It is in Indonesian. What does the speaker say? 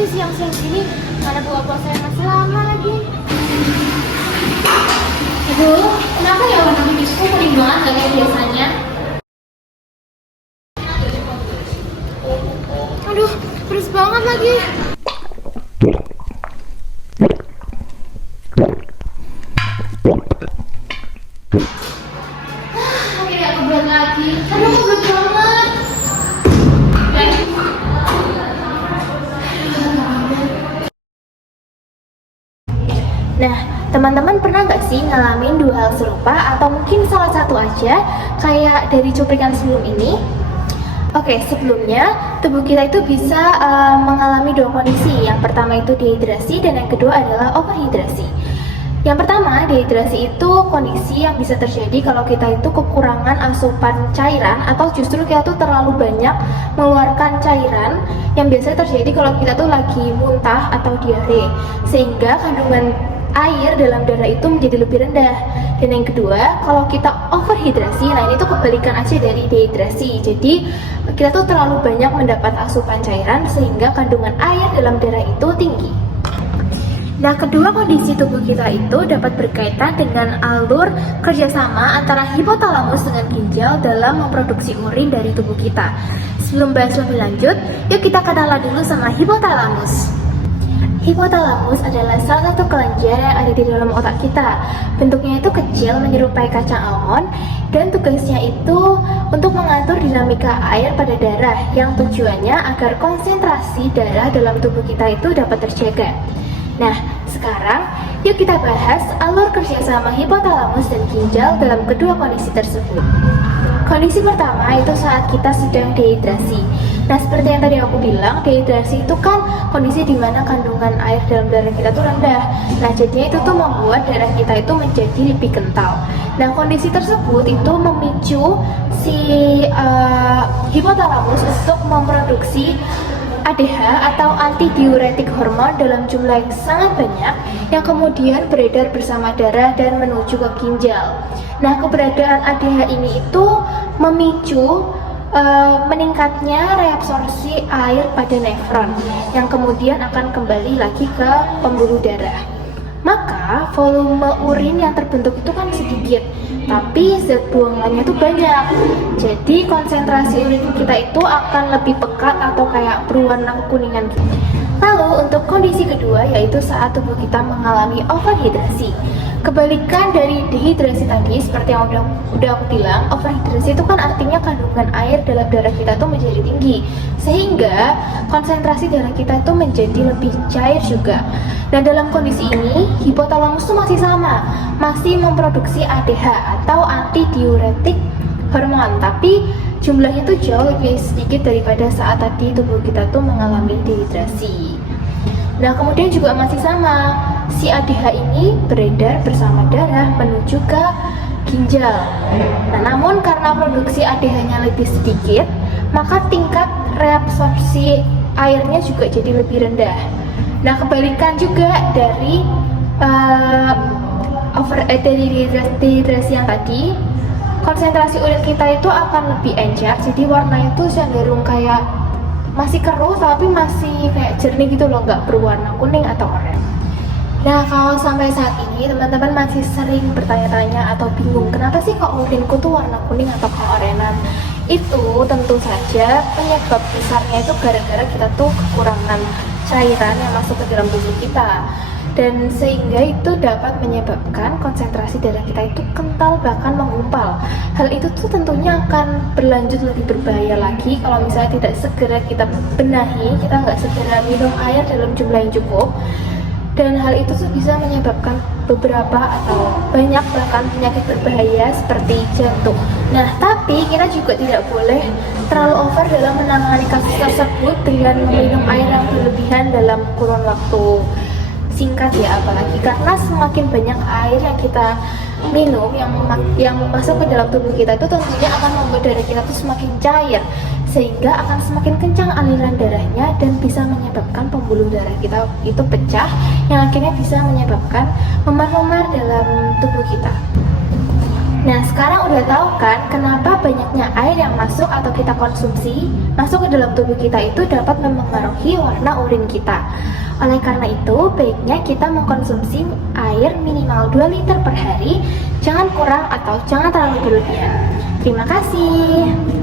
sih siang-siang gini? Mana buka puasa yang masih lama lagi. Aduh, kenapa ya warna pipisku kuning banget gak kayak biasanya? Aduh, pedes banget lagi. Akhirnya aku berat lagi. Aduh, aku berat banget. Nah, teman-teman pernah nggak sih ngalamin dua hal serupa atau mungkin salah satu aja kayak dari cuplikan sebelum ini? Oke, sebelumnya tubuh kita itu bisa mengalami dua kondisi. Yang pertama itu dehidrasi dan yang kedua adalah overhidrasi. Yang pertama, dehidrasi itu kondisi yang bisa terjadi kalau kita itu kekurangan asupan cairan atau justru kita tuh terlalu banyak mengeluarkan cairan yang biasanya terjadi kalau kita tuh lagi muntah atau diare, sehingga kandungan air dalam darah itu menjadi lebih rendah. Dan yang kedua, kalau kita overhidrasi, nah ini tuh kebalikan aja dari dehidrasi. Jadi kita tuh terlalu banyak mendapat asupan cairan sehingga kandungan air dalam darah itu tinggi. Nah, kedua kondisi tubuh kita itu dapat berkaitan dengan alur kerjasama antara hipotalamus dengan ginjal dalam memproduksi urin dari tubuh kita. Sebelum bahas lebih lanjut, yuk kita kenalan dulu sama hipotalamus. Hipotalamus adalah salah satu kelenjar yang ada di dalam otak kita. Bentuknya itu kecil menyerupai kacang almond dan tugasnya itu untuk mengatur dinamika air pada darah yang tujuannya agar konsentrasi darah dalam tubuh kita itu dapat terjaga. Nah, sekarang yuk kita bahas alur kerjasama hipotalamus dan ginjal dalam kedua kondisi tersebut. Kondisi pertama itu saat kita sedang dehidrasi. Nah, seperti yang tadi aku bilang, dehidrasi itu kan kondisi di mana kandungan air dalam darah kita tuh rendah. Nah, jadinya itu tuh membuat darah kita itu menjadi lebih kental. Nah, kondisi tersebut itu memicu si hipotalamus untuk memproduksi ADH atau antidiuretik hormon dalam jumlah yang sangat banyak yang kemudian beredar bersama darah dan menuju ke ginjal. Nah, keberadaan ADH ini itu memicu meningkatnya reabsorpsi air pada nefron yang kemudian akan kembali lagi ke pembuluh darah. Maka volume urin yang terbentuk itu kan sedikit, tapi zat buangannya itu banyak. Jadi konsentrasi urin kita itu akan lebih pekat atau kayak berwarna kekuningan gitu. Lalu untuk kondisi kedua yaitu saat tubuh kita mengalami overhidrasi. Kebalikan dari dehidrasi tadi, seperti yang udah aku bilang, overhidrasi itu kan artinya kandungan air dalam darah kita tuh menjadi tinggi, sehingga konsentrasi darah kita tuh menjadi lebih cair juga. Nah, dalam kondisi ini, hipotalamus tuh masih sama, masih memproduksi ADH atau antidiuretik hormon, tapi jumlahnya tuh jauh lebih sedikit daripada saat tadi tubuh kita tuh mengalami dehidrasi. Nah, kemudian juga masih sama, si ADH ini beredar bersama darah menuju ke ginjal. Nah, namun karena produksi ADH-nya lebih sedikit, maka tingkat reabsorpsi airnya juga jadi lebih rendah. Nah, kebalikan juga dari dehidrasi yang tadi, konsentrasi urin kita itu akan lebih encer, jadi warnanya itu cenderung kayak masih keruh tapi masih kayak jernih gitu loh, nggak berwarna kuning atau oranye. Nah, kalau sampai saat ini teman-teman masih sering bertanya-tanya atau bingung kenapa sih kok urinku tuh warna kuning atau keorenan, itu tentu saja penyebab besarnya itu gara-gara kita tuh kekurangan cairan yang masuk ke dalam tubuh kita, dan sehingga itu dapat menyebabkan konsentrasi darah kita itu kental bahkan menggumpal. Hal itu tuh tentunya akan berlanjut lebih berbahaya lagi kalau misalnya tidak segera kita benahi, kita nggak segera minum air dalam jumlah yang cukup. Dan hal itu tuh bisa menyebabkan beberapa atau banyak bahkan penyakit berbahaya seperti jantung. Nah, tapi kita juga tidak boleh terlalu over dalam menangani kasus tersebut dengan meminum air yang berlebihan dalam kurun waktu singkat ya, apalagi karena semakin banyak air yang kita minum yang masuk ke dalam tubuh kita itu tentunya akan membuat darah kita tuh semakin cair, sehingga akan semakin kencang aliran darahnya dan bisa menyebabkan pembuluh darah kita itu pecah yang akhirnya bisa menyebabkan memar-memar dalam tubuh kita. Nah, sekarang udah tahu kan kenapa banyaknya air yang masuk atau kita konsumsi masuk ke dalam tubuh kita itu dapat mempengaruhi warna urin kita. Oleh karena itu, baiknya kita mengkonsumsi air minimal 2 liter per hari, jangan kurang atau jangan terlalu berlebihan. Terima kasih.